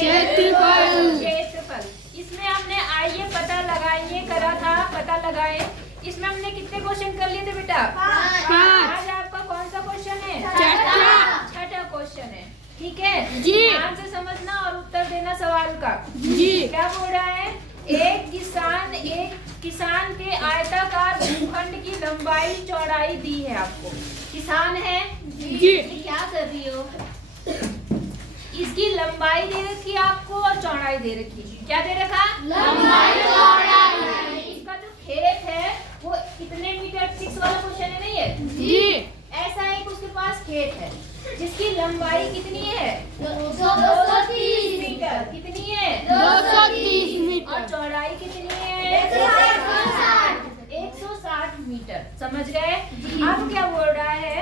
क्षेत्रफल। क्षेत्रफल। इसमें हमने आइए पता लगाइए करा था, पता लगाए। इसमें हमने कितने क्वेश्चन कर लिए थे बेटा? 5। आज आपका कौन सा क्वेश्चन है? छठा क्वेश्चन है। ठीक है जी। ध्यान से समझना और उत्तर देना सवाल का। जी। क्या बोल रहा है? एक किसान के आयताकार भूखंड की लंबाई चौड़ाई दी है आपको। किसान है जी। क्या कर रही हो? इसकी लंबाई दे रखी है आपको और चौड़ाई दे रखी है। क्या दे रखा? लंबाई चौड़ाई। इसका जो खेत है वो कितने मीटर? 6 वाला क्वेश्चन है नहीं है? जी। ऐसा एक उसके पास खेत है जिसकी लंबाई कितनी है? 230 मीटर। कितनी है? 230 मीटर। और चौड़ाई कितनी है? 160 मीटर। समझ गए? अब क्या बोल रहा है?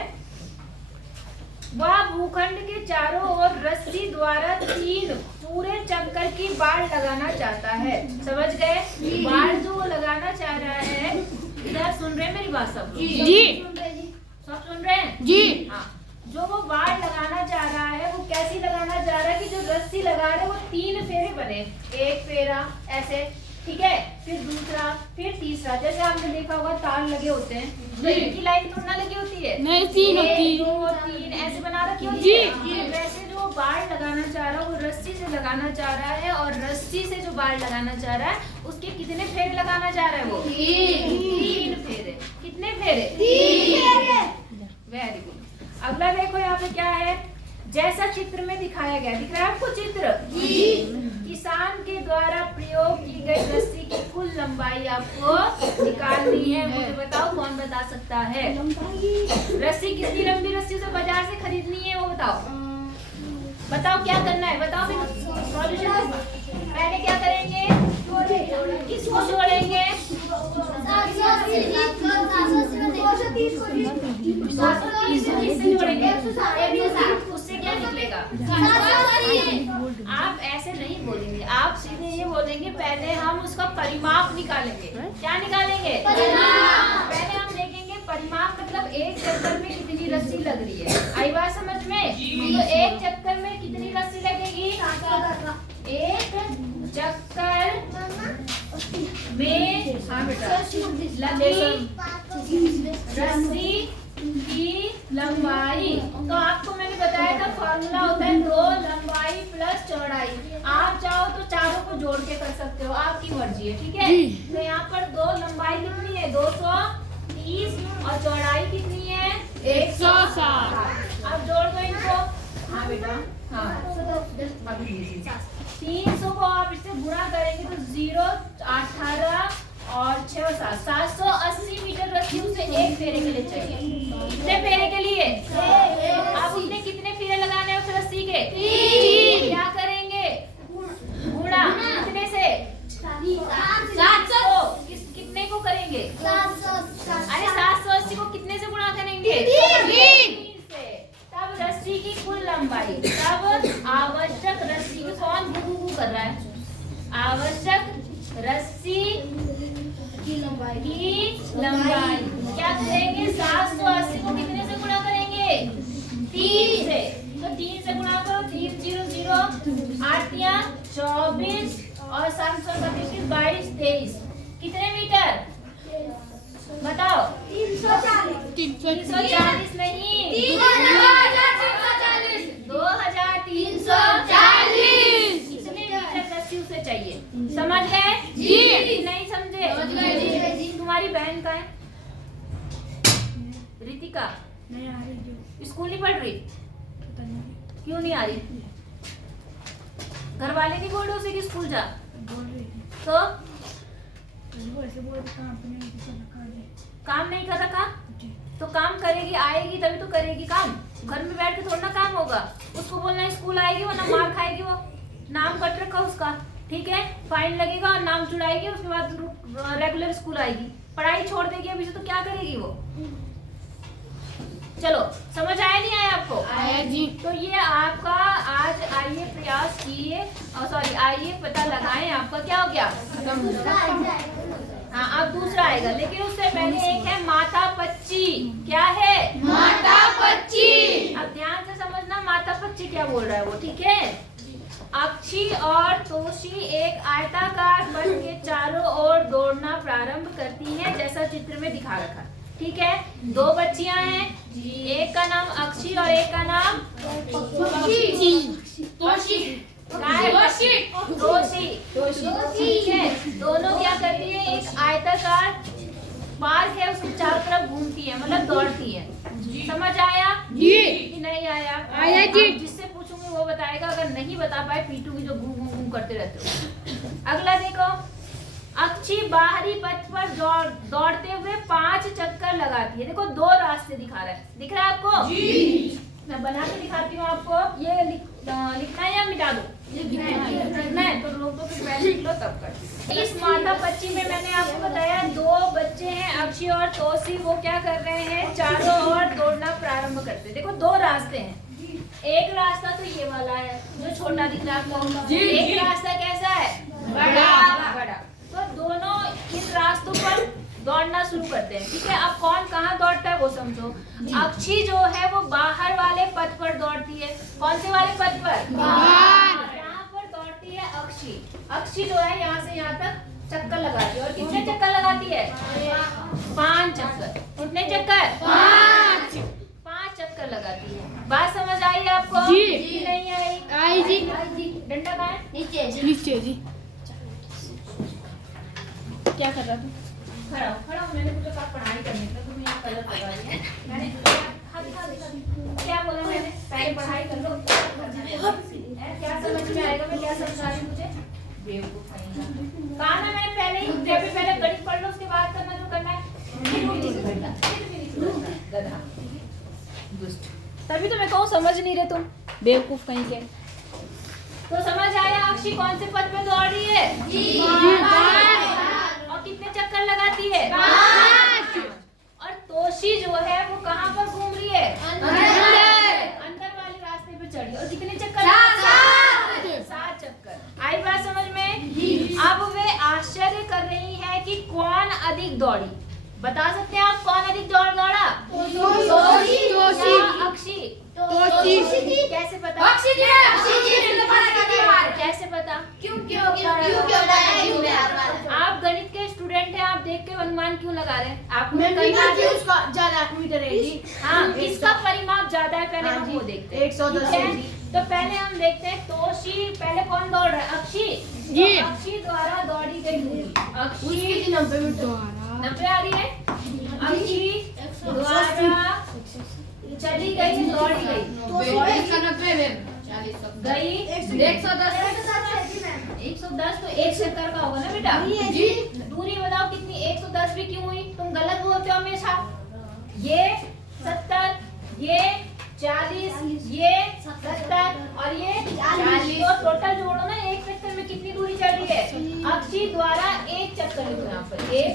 वह भूखंड के चारों ओर रस्सी द्वारा 3 पूरे चक्कर की बाड़ लगाना चाहता है। समझ गए? बाड़ जो वो लगाना चाह रहा है, इधर सुन रहे हैं मेरी बात सब लोग? जी। सब सुन रहे हैं? जी। हाँ। जो वो बाड़ लगाना चाह रहा है वो कैसी लगाना चाह रहा है कि जो रस्सी लगा रहे हैं वो 3 फेरे बने। एक फेरा ऐसे, ठीक है, फिर दूसरा, फिर तीसरा। जैसे आपने देखा होगा तार लगे होते हैं तो एक ही लाइन तो ना लगी होती है, नहीं, 3 होती है। 1 2 3 ऐसे बना रखी होती है। जी। वैसे जो बाड़ लगाना चाह रहा है वो रस्सी से लगाना चाह रहा है और रस्सी से जो बाड़ लगाना चाह रहा है उसके कितने फेरे लगाना चाह रहा है वो? 3 फेरे। कितने फेरे? 3। Very good. अगला देखो यहाँ पे क्या है? जैसा चित्र में दिखाया गया, दिख रहा है आपको चित्र? किसान के द्वारा प्रयोग की गई रस्सी की कुल लंबाई आपको निकालनी है। मुझे बताओ कौन बता सकता है? रस्सी कितनी लंबी रस्सी उसे बाजार से खरीदनी है वो बताओ। बताओ क्या करना है? बताओ सॉल्यूशन। पहले क्या करेंगे? किसको जोड़ेंगे? 230 से जोड़ेंगे। उससे क्या निकलेगा? आप ऐसे नहीं बोलेंगे, आप सीधे ये बोलेंगे पहले हम उसका परिमाप निकालेंगे। क्या निकालेंगे? पहले हम देखेंगे परिमाप मतलब एक चक्कर में कितनी रस्सी लग रही है। आई बात समझ में? तो एक चक्कर में कितनी रस्सी लगेगी? एक चक्कर में हाँ बेटा लगेगी रस्सी की लंबाई। तो आपको मैंने बताया था फॉर्मूला होता है 2 लंबाई प्लस चौड़ाई। आप चाहो तो चारों को जोड़ के कर सकते हो, आपकी मर्जी है। ठीक है? तो यहाँ पर 2 लंबाई कितनी है? 230 और चौड़ाई कितनी है? 160। अब जोड़ दो इनको। हाँ बेटा हाँ 300 को आप इससे गुणा करेंगे तो 0 18 और 6 7 780 मीटर रस्सी उसे एक फेरे के लिए चाहिए। कितने फेरे के लिए? आप उसने कितने फेरे लगाने हैं उस रस्सी के? 3। क्या करेंगे? गुणा कितने से? 700। कितने को करेंगे? अरे 780 को कितने से गुणा करेंगे? 3 से। तब रस्सी की कुल लंबाई, तब आवश्यक रस्सी की कौन गु कर रहा है? आवश्यक रस्सी की लंबाई क्या करेंगे? 780 को कितने से गुणा करेंगे? 3 से। तो 3 से गुणा करो, 3 0 0 8 24 और 737 22 23 कितने मीटर? बताओ। 340 नहीं, 2340 इतने मीटर रस्सी उसे चाहिए। समझ गए? जी। नहीं समझे? तुम्हारी बहन का है रितिका? स्कूल नहीं पढ़ रही? क्यों नहीं आ रही? घर वाले नहीं बोल रहे उसे कि स्कूल जा? तो काम नहीं कर रखा तो काम करेगी, आएगी तभी तो करेगी काम। घर में बैठ के थोड़ा ना काम होगा। उसको बोलना स्कूल आएगी वरना मार खाएगी। वो नाम कट रखा उसका, ठीक है? फाइन लगेगा और नाम छुड़ाएगी, उसके बाद रेगुलर स्कूल आएगी। पढ़ाई छोड़ देगी अभी से तो क्या करेगी वो? चलो समझ आया नहीं आया आपको? आया जी। तो ये आपका आज आइए प्रयास किए और सॉरी आइए पता लगाएं। आपका क्या हो गया? हाँ अब दूसरा आएगा, लेकिन उससे पहले एक है माता पच्ची। क्या है? माता पच्ची। अब ध्यान से समझना माता पच्ची क्या बोल रहा है वो, ठीक है? अक्षी और तोशी एक आयताकार पथ के चारों ओर दौड़ना प्रारंभ करती हैं, जैसा चित्र में दिखा रखा। ठीक है, दो बच्चियां हैं, एक का नाम अक्षी और एक का नाम तोशी। ठीक है, दोनों क्या करती है, एक आयताकार पार्क है उसके चारों तरफ घूमती है, मतलब दौड़ती है। समझ आया जी कि नहीं आया? आया जी। जिससे पूछूंगी वो बताएगा, अगर नहीं बता पाए पीटूंगी, जो घूम घूम घूम करते रहते हो। अगला देखो, अक्षी बाहरी पथ पर दौड़ते हुए 5 चक्कर लगाती है। देखो 2 रास्ते दिखा रहा है, दिख रहा है आपको? जी। मैं बना के दिखाती हूँ आपको। ये लिखना है या मिटा दो? लिखना है तो लोग तो फिर पहले लिख लो तब कर। इस माता बच्ची में मैंने आपको बताया 2 बच्चे हैं, अक्षी और तोशी। वो क्या कर रहे हैं, चारों ओर दौड़ना प्रारंभ करते हैं। देखो 2 रास्ते हैं, एक रास्ता तो ये वाला है जो छोटा दिख रहा है आपको, एक रास्ता कैसा है, बड़ा। तो दोनों इन रास्तों पर दौड़ना शुरू करते हैं। ठीक है, अब कौन कहाँ दौड़ता है वो समझो। अक्षी जो है वो बाहर वाले पथ पर दौड़ती है। कौन से वाले पथ पर? बाहर। यहाँ पर दौड़ती है अक्षी। अक्षी जो है यहाँ से यहाँ तक चक्कर लगाती है। और कितने चक्कर लगाती है? 5 चक्कर। कितने चक्कर? 5 चक्कर लगाती है। बात समझ आई आपको? जी। नहीं आई? आई जी। डंडा कहाँ है? नीचे जी। क्या कर रहा तू? खड़ा हो। मैंने तुझे कहा पढ़ाई करने का, तुम यहाँ कलर लगा रही है। मैंने क्या बोला मैंने? पहले पढ़ाई कर लो। क्या समझ में आएगा मैं क्या समझा रही हूँ मुझे? बेवकूफ कहेगा। कहा ना मैंने पहले ही, पहले गणित पढ़ लो, उसके बाद करना जो करना है। गधा, दुष्ट। तभी तो मैं कहूँ समझ नहीं रहे तुम, बेवकूफ कहीं के। तो समझ आया अक्षी कौन से पथ पे दौड़ रही है? और कितने चक्कर लगाती है? 5। और तोशी जो है वो कहाँ पर घूम रही है? अंदर वाले रास्ते पे चढ़ी। और कितने चक्कर? 7 चक्कर। आई बात समझ में? अब वे आश्चर्य कर रही है कि कौन अधिक दौड़ी। बता सकते हैं आप कौन अधिक दौड़ा? अक्षी। कैसे पता? कैसे पता? आप गणित के स्टूडेंट हैं, आप देख के अनुमान क्यों लगा रहे हैं? आपको हाँ, किसका परिमाप ज्यादा है पहले हम वो देखते हैं। 110। तो पहले हम देखते हैं तोशी पहले कौन दौड़ रहा है? अक्षी जी। अक्षी द्वारा दौड़ी गई दूरी। अक्षी 90 आ रही है। अक्षी द्वारा चली गई, दौड़ी गई, गई 110 तो 1 चक्कर का होगा ना बेटा? जी। दूरी बताओ कितनी? 110 भी क्यों हुई? तुम गलत बोलते हो हमेशा। ये 70, ये 40, ये 70 और ये 40। तो टोटल जोड़ो ना, 1 चक्कर में कितनी दूरी चल रही है? अक्षी द्वारा 1 चक्कर लिखो यहाँ पर, 1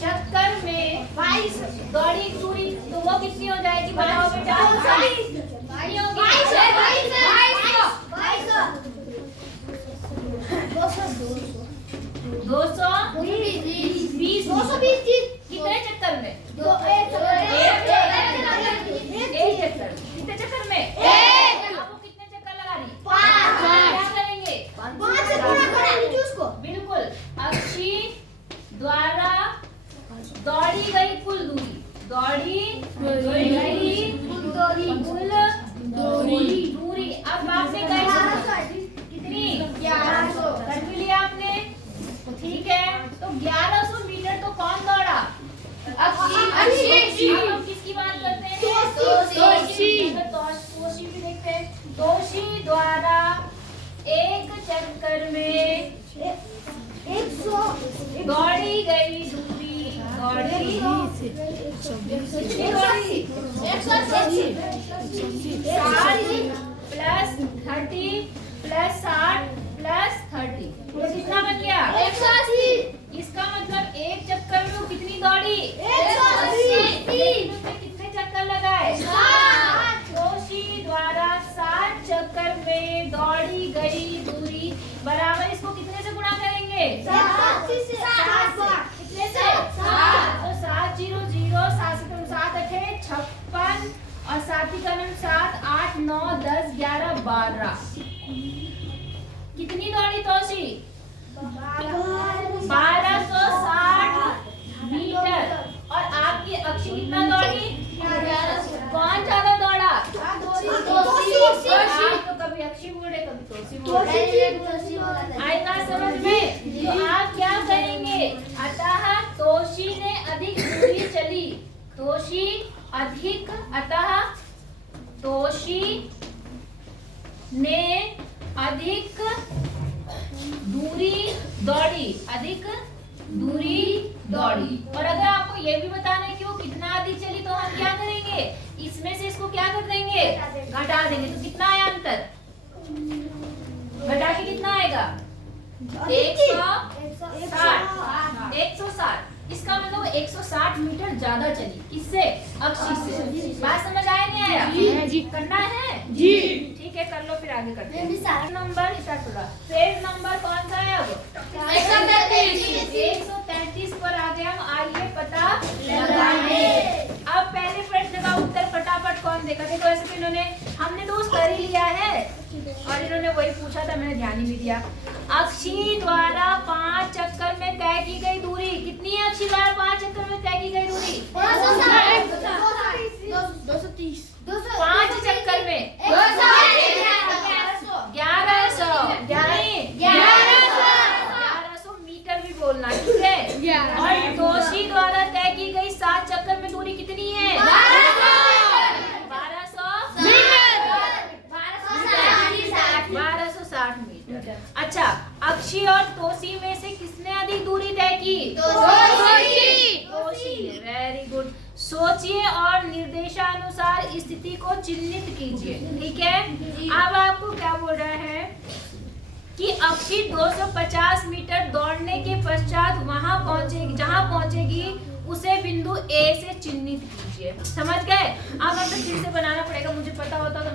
चक्कर में 22 दौड़ी दूरी, तो वो कितनी हो जाएगी बताओ बेटा? 220 कितने चक्कर में? 1 चक्कर। कितने चक्कर में? 1। अब वो कितने चक्कर लगा रही? 5। क्या करेंगे? 5 से गुणा करेंगे उसको। बिल्कुल। अक्षी द्वारा दौड़ी गई कुल दूरी, दूरी। अब आपने कितनी? 1100 कर भी लिया आपने। ठीक है, तो 1100 मीटर तो कौन दौड़ा? अक्षी। अब हम किसकी बात करते हैं? तोशी भी देखते हैं। तोशी द्वारा 1 चक्कर में दौड़ी गई दूरी, 60 प्लस 30 प्लस 60 प्लस 30, तो कितना बन गया? 180। इसका मतलब 1 चक्कर में वो कितनी दौड़ी? 180। कितने चक्कर लगाए? 7। तोशी द्वारा 7 चक्कर में दौड़ी गई दूरी बराबर, इसको कितने से गुणा करेंगे? 7 से। कितने से? 7। तो 7 0 0, 7 से 7 8 56 और 7 का 7 8 9 10 11 12। कितनी दौड़ी तोशी? 1260 मीटर। और आपकी अक्षी कितना दौड़ी? कौन ज्यादा दौड़ा? आप तो कभी अक्षी बोले कभी तोशी बोले। आई बात समझ में? तो आप क्या करेंगे? अतः तोशी ने अधिक दूरी चली। तोशी अधिक, अतः तोशी ने अधिक दूरी दौड़ी। अधिक दूरी दौड़ी। और अगर आपको ये भी बताना है कि वो कितना अधिक चली तो हम क्या करेंगे? इसमें से इसको क्या कर देंगे? घटा देंगे। तो कितना आया अंतर? घटा के कितना आएगा? 160। इसका मतलब 160 मीटर ज्यादा चली। किससे? अक्षी से। बात समझ आया नहीं आया? जी। करना है जी। ठीक है, कर लो, फिर आगे करते हैं। नंबर स्टार्ट होगा। पेज नंबर कौन सा है अब? 133 पर आ गए हम। आइए पता लगाने। अब पहले प्रश्न का उत्तर फटाफट कौन देगा? देखो ऐसे तो इन्होंने, हमने तो उस कर ही लिया है और इन्होंने वही पूछा था, मैंने ध्यान ही नहीं दिया। अक्षी द्वारा 5 चक्कर में तय की गई दूरी कितनी है? अक्षी द्वारा 5 चक्कर में तय की गई दूरी 230। 5 चक्कर में 1100 मीटर भी बोलना, ठीक है? और तोशी द्वारा तय की गई 7 चक्कर में दूरी कितनी है? 1260 मीटर। अच्छा, अक्षी और तोशी में से किसने अधिक दूरी तय की? तोशी। Very good. सोचिए और निर्देशानुसार स्थिति को चिन्हित कीजिए, ठीक है? अब आपको क्या बोल रहा है कि अक्षी 250 मीटर दौड़ने के पश्चात वहां पहुंचेगी, जहां पहुंचेगी उसे बिंदु ए से चिन्हित कीजिए। समझ गए? अब हमें फिर से बनाना पड़ेगा। मुझे पता होता तो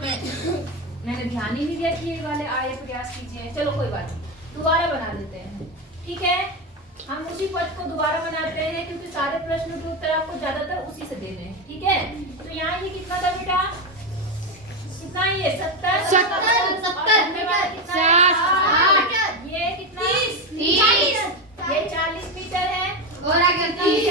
मैंने ध्यान ही नहीं दिया कि ये वाले आए प्रयास कीजिए। चलो कोई बात नहीं, दोबारा बना देते हैं, ठीक है? हम उसी पद को दोबारा बनाते हैं क्योंकि सारे प्रश्नों के उत्तर आपको ज्यादातर उसी से देने हैं, ठीक है? तो यहाँ ये कितना था बेटा? कितना ये? 70 ये कितना? 30 ये 40 मीटर है और आगे 30।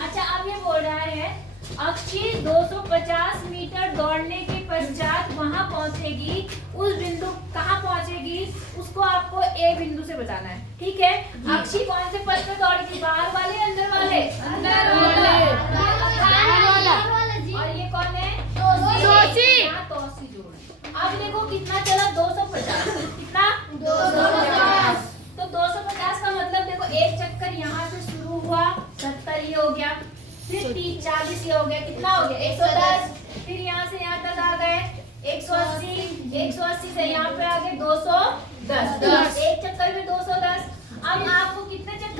अच्छा, अब ये बोल रहा है अक्षी 250 मीटर दौड़ने के पश्चात वहां पहुंचेगी। उस बिंदु कहां पहुंचेगी उसको आपको ए बिंदु से बताना है, ठीक है? अक्षी कौन से पद पे दौड़ी थी? बाहर वाले, अंदर वाले? अंदर वाले। और ये कौन है? तोशी। तोशी जोड़। अब देखो कितना चला? 250। कितना? 250। तो 250 का मतलब देखो, एक चक्कर यहाँ से शुरू हुआ, 70 ये हो गया, फिर 30 40 ये हो गया, कितना हो गया? 110। फिर यहाँ से यहाँ तक आ गए 180 से यहाँ पे आ गए 210। एक चक्कर में 210। अब आपको कितने चक्कर?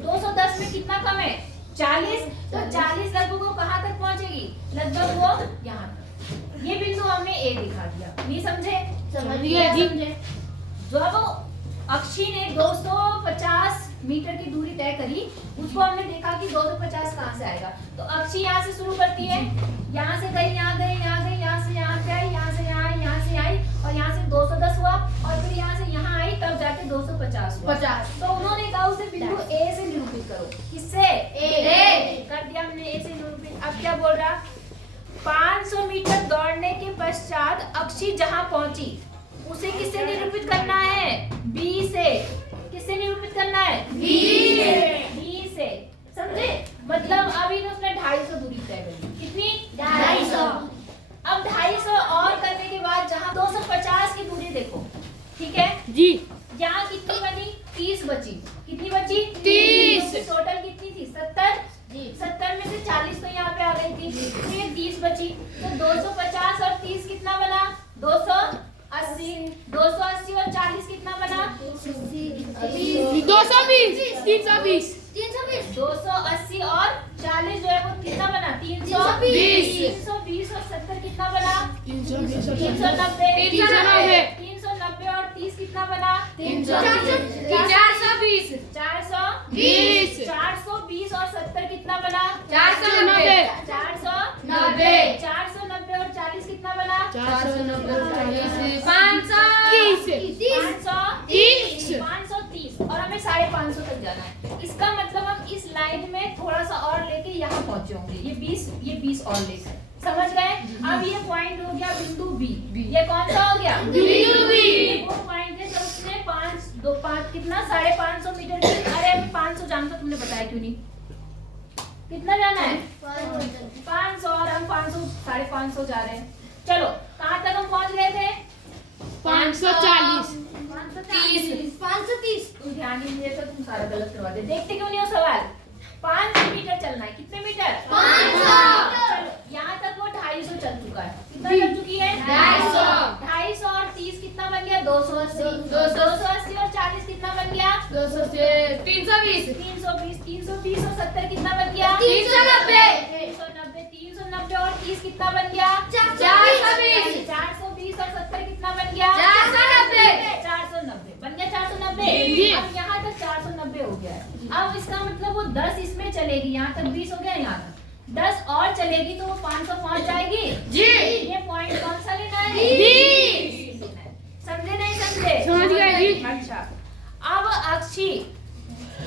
210 में कितना कम है? 40। तो 40 लगभग वो कहाँ तक पहुंचेगी? लगभग वो यहाँ तक। ये बिंदु हमने ए दिखा दिया। नहीं समझे? समझ गया जी। जब अक्षी ने 250 मीटर की दूरी तय करी, उसको हमने देखा कि 250 कहाँ से आएगा। तो अक्षी यहाँ से शुरू करती है, यहाँ से गई, यहाँ गई, यहाँ गई, यहाँ से यहाँ पे आई, यहाँ से यहाँ आई, यहाँ से आई और यहाँ से 210 हुआ और फिर यहाँ से यहाँ आई, तब जाके 250 हुआ। तो उन्होंने कहा उसे बिंदु ए से निरूपित करो। किससे? ए। कर दिया हमने ए से निरूपित। अब क्या बोल रहा? 500 मीटर दौड़ने के पश्चात अक्षी जहाँ पहुंची उसे किससे निरूपित करना है? बी से। किससे निरूपित करना है? बी से। समझे? मतलब अभी उसने 250 दूरी तय करी। कितनी? 250। अब 250 और करने के बाद जहाँ 250 की दूरी देखो, ठीक है जी? यहाँ कितनी बनी? 30 बची। कितनी बची? 30। टोटल कितनी थी? 70 जी। 70 में से 40 तो यहाँ पे आ गई थी, फिर 30 बची। तो 250 और 30 कितना बना? 280। 280 और 40 कितना बना? 220। 320। 280 और 40 जो है वो कितना बना? 320। 320 और 70 कितना बना? 320। 390। 390। 390 और 30 कितना बना? 420। 420 और 70 कितना बना? 490। 490 और 40 कितना बना? 490 और 40 500। 530 और हमें 550 तक जाना है। इसका मतलब हम इस लाइन में थोड़ा सा और लेके यहाँ पहुंचे होंगे। ये 20 और लेकर, समझ गए। अब ये पॉइंट हो गया बिंदु बी। ये कौन सा हो गया? बिंदु बी। वो पॉइंट है जब उसने 5 कितना 550 मीटर की, अरे अभी 500 जानता, तुमने बताया क्यों नहीं? कितना जाना है? 500 और हम 500 550 जा रहे हैं। चलो कहाँ तक हम पहुंच गए थे? 540 530। तुम ध्यान नहीं दिए तो तुम सारा गलत करवा दे। देखते क्यों नहीं हो सवाल? 500 मीटर चलना है। कितने मीटर? 500। चलो यहाँ तक वो 250 चल चुका है। कितना चल चुकी है? 250 और 30 कितना बन गया? 280। 280 और 40 कितना बन गया? 320 320 और 70 कितना बन गया? 390 390 और 30 कितना बन गया? 420 420 और 70 कितना बन गया? 490 बन गया। 490। जी। अब यहाँ तक 490 हो गया है। अब इसका मतलब वो 10 इसमें चलेगी, यहाँ तक 20 हो गया, यहाँ तक 10 और चलेगी तो वो 500 पहुंच जाएगी। जी। ये पॉइंट कौन सा लेना है? बी। समझे नहीं समझे? समझ गए जी। अच्छा, अब अक्षी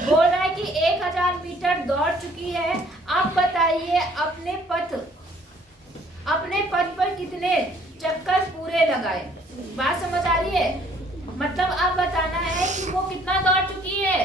बोल रहा है कि 1000 मीटर दौड़ चुकी है। अब बताइए अपने पथ पर कितने चक्कर पूरे लगाए। बात समझ आ रही है? मतलब अब बताना है कि वो कितना दौड़ चुकी है?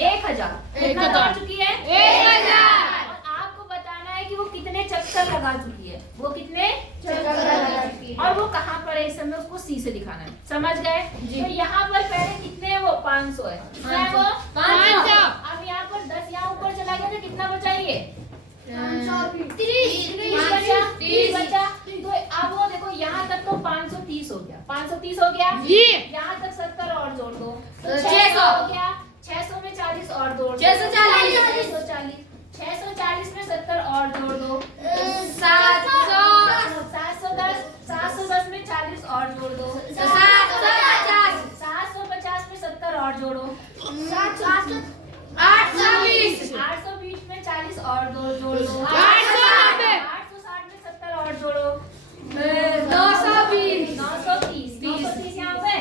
1000 कितना दौड़ चुकी है? 1000। और आपको बताना है कि वो कितने चक्कर लगा चुकी है। वो कितने चक्कर लगा चुकी है और वो कहाँ पर है इस समय, उसको सी से दिखाना है। समझ गए? तो यहाँ पर पहले कितने है? वो 500 है। कितना है वो? 500। अब यहाँ पर 10 यहाँ ऊपर चला गया तो कितना बचा? ये 30 बचा। तो अब वो देखो यहाँ तक तो 530 हो गया। 530 हो गया जी। यहाँ तक 70 और जोड़ दो तो 600 हो गया। 600 में 40 और जोड़ दो 640 640 में 70 और जोड़ दो 710 710 में 40 और जोड़ दो 750 750 में 70 और जोड़ो 820 820 में 40 और जोड़ दो 890 860 में 70 और जोड़ो 920 930 यहाँ पे।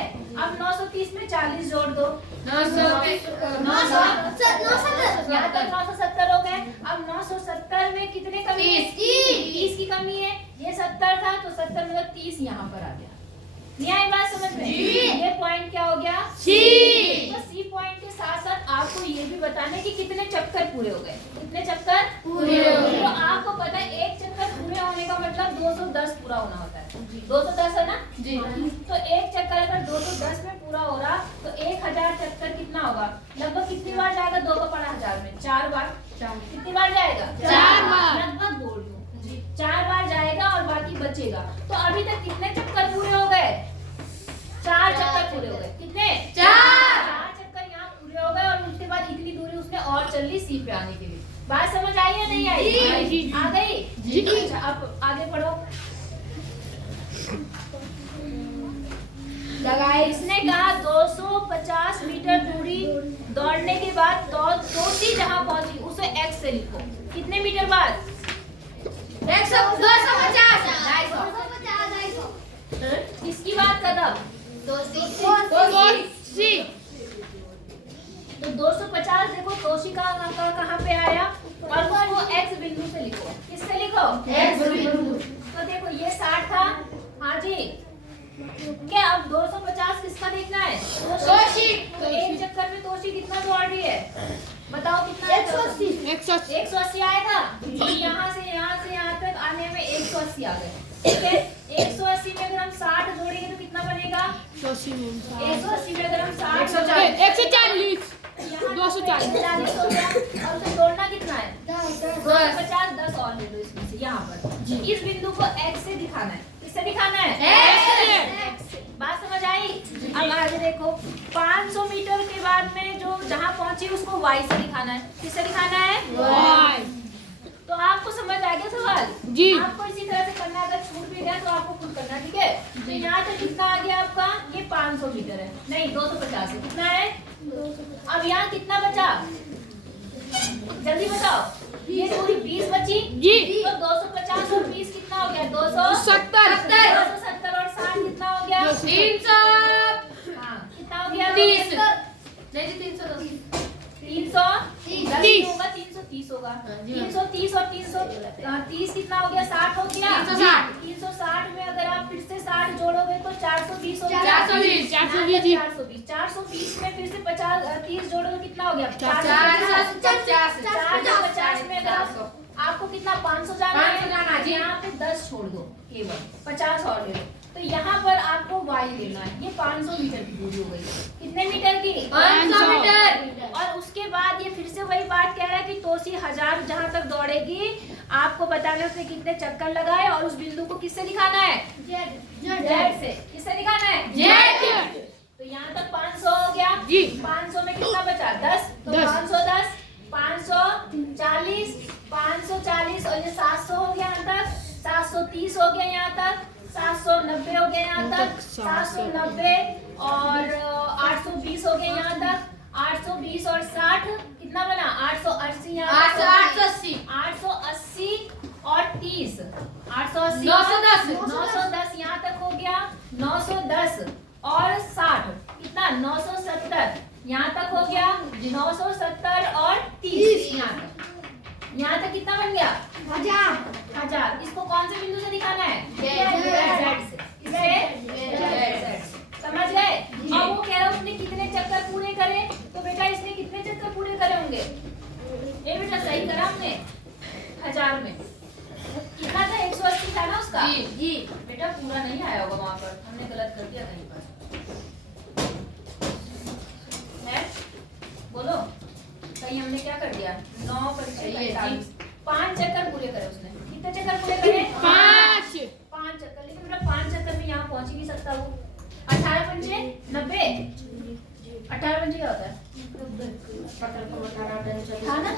अब 930 में 40 जोड़ दो 970 यहाँ तक 970 हो गए। अब 970 में कितने कमी है? 30 की कमी है। ये 70 था तो 70 मतलब 30 यहाँ पर आ गया। नहीं आई बात समझ में? ये पॉइंट क्या हो गया? सी। तो सी पॉइंट के साथ साथ आपको ये भी बताना है कि कितने चक्कर पूरे हो गए। कितने चक्कर पूरे हो गए। तो आपको पता है एक चक्कर पूरे होने का मतलब 210 पूरा होना होता है। 210 है ना जी। तो एक चक्कर अगर 210 में पूरा हो रहा तो 1000 चक्कर कितना होगा? लगभग कितनी बार जाएगा? 2 का पड़ा 1000 में 4 बार। कितनी बार जाएगा? 4 बार। लगभग बोल दो 4 बार जाएगा और बाकी बचेगा। तो अभी तक कितने चक्कर पूरे हो गए? 4 चक्कर पूरे हो गए। कितने? 4 चक्कर यहाँ पूरे हो गए और उसके बाद इतनी दूरी उसने और चल ली सी पे आने के लिए। बात समझ आई या नहीं आई? जी। आ गई जी। अच्छा अब आगे पढ़ो। लगाए इसने कहा 250 मीटर दूरी दौड़ने के बाद तोसी जहां पहुंची उसे एक्स से लिखो। कितने मीटर बाद? 250 इसकी बात कदम 280 तो 250 देखो तोशी का कहाँ पे आया और उसको एक्स बिंदु से लिखो। किससे लिखो? एक्स बिंदु। तो देखो ये 60 था। हाँ जी क्या अब 250 किसका देखना है? तोशी। तो एक चक्कर में तोशी कितना दौड़ रही है? बताओ कितना? 180 आएगा। यहाँ से यहाँ तक आने में 180 आ गए। ठीक है 180 में अगर हम 60 जोड़ेंगे तो कितना बनेगा? 180 में अगर हम 60 140 240 हो गया और उसे जोड़ना कितना है? 250 10 और ले लो इसमें से यहाँ पर। इस बिंदु को x से दिखाना है। किससे दिखाना है? x से। बात समझ आई? अब आगे देखो 500 मीटर के बाद में जो जहाँ पहुंची उसको y से दिखाना है। किससे दिखाना है? Y। तो आपको समझ आ गया सवाल? जी। आपको इसी तरह से करना है। अगर छूट भी गया तो आपको खुद करना है। ठीक है तो यहाँ तक कितना आ गया आपका? ये 500 मीटर है। नहीं 250 है। कितना है? अब यहाँ कितना बचा? जल्दी बताओ। ये पूरी 20 बची जी। तो 250 और 20 कितना हो गया? 270 270 और 60 कितना हो गया? 300 30 नहीं जी 310 30 होगा 330 होगा। हाँ जी, 330 और 330 कितना हो गया 60 हो गया। 360 360 में अगर आप फिर से 60 जोड़ोगे तो 420 हो गया। 420 420 420 में फिर से 30 जोड़ोगे कितना हो गया 450 450 में अगर आपको कितना 500 जाना 500 जाना है जी। यहाँ पे 10 छोड़ दो केवल 50 और ले लो। तो यहाँ पर आपको y लेना है। ये 500 मीटर की दूरी हो गई। कितने मीटर की 500 मीटर। और उसके बाद ये फिर से वही बात कह रहा है कि तोसी 1000 जहाँ तक दौड़ेगी आपको बताना उसने कितने चक्कर लगाए और उस बिंदु को किससे दिखाना है जेड से। किससे दिखाना है जेड। तो यहाँ तक 500 हो गया जी। 500 में कितना बचा 10 तो 10 510 540 540 और ये 700 हो गया यहाँ तक 730 हो गया यहाँ तक 790 हो गया यहाँ तक 790 और 820 हो गया यहाँ तक 820 और 60 कितना बना 880 यहाँ तक 880 880 और 30 880 910 910 यहाँ तक हो गया 910 और 60 कितना 970 यहाँ तक हो गया 970 और 30 यहाँ तक कितना बन गया 1000। इसको कौन से बिंदु से दिखाना है जेड से। जेड समझ गए। अब वो कह रहा है उसने कितने चक्कर पूरे करे तो बेटा इसने कितने चक्कर पूरे करे होंगे ये बेटा सही करा हमने 1000 में कितना था 180 था ना उसका जी बेटा पूरा नहीं आया होगा वहां पर हमने गलत कर दिया कहीं पर है बोलो कहीं हमने क्या कर दिया 9 45 5 चक्कर पूरे करे उसने। कितने चक्कर पूरे करे 5 चक्कर। लेकिन बेटा 5 चक्कर में यहाँ पहुंच ही नहीं सकता वो 18 पंचे 90 18 पंचे क्या होता है था ना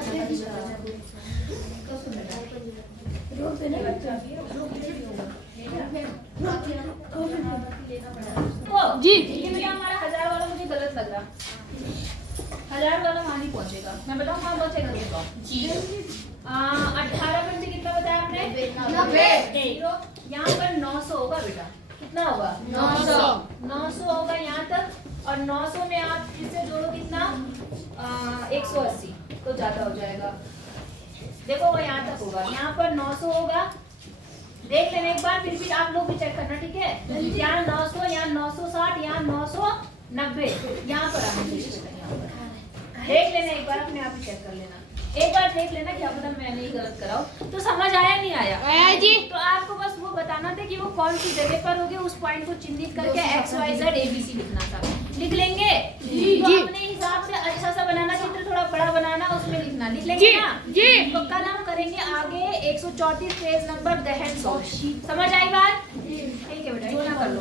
जी। ये बेटा हमारा 1000 वाला मुझे गलत लग रहा 1000 वाला वहां नहीं पहुंचेगा। मैं बताऊं कहाँ पहुंचेगा देखो जी 18 पंचे कितना बताया आपने 90 यहाँ पर 900 होगा बेटा कितना होगा 900 होगा यहाँ तक और 900 में आप फिर से जोड़ो कितना 180 तो ज्यादा हो जाएगा। देखो वो यहाँ तक होगा यहाँ पर 900 होगा देख लेना एक बार फिर भी आप लोग भी चेक करना ठीक है। यहाँ 900 यहाँ 960 यहाँ 990 यहाँ पर आना चाहिए यहाँ पर देख लेना एक बार अपने आप ही चेक कर लेना एक बार देख लेना क्या पता मैंने ही गलत कराऊं। तो समझ आया नहीं आया आया जी। तो आपको बस वो बताना था कि वो कौन सी जगह पर होगी उस पॉइंट को चिन्हित करके XYZ ABC लिखना था। लिख लेंगे तो अपने हिसाब से अच्छा सा बनाना चित्र थोड़ा बड़ा बनाना उसमें लिखना लिख लेंगे ना जी। तो कल हम करेंगे आगे 134 पेज नंबर गहन सोच। समझ आई बात ठीक है बेटा इतना कर लो।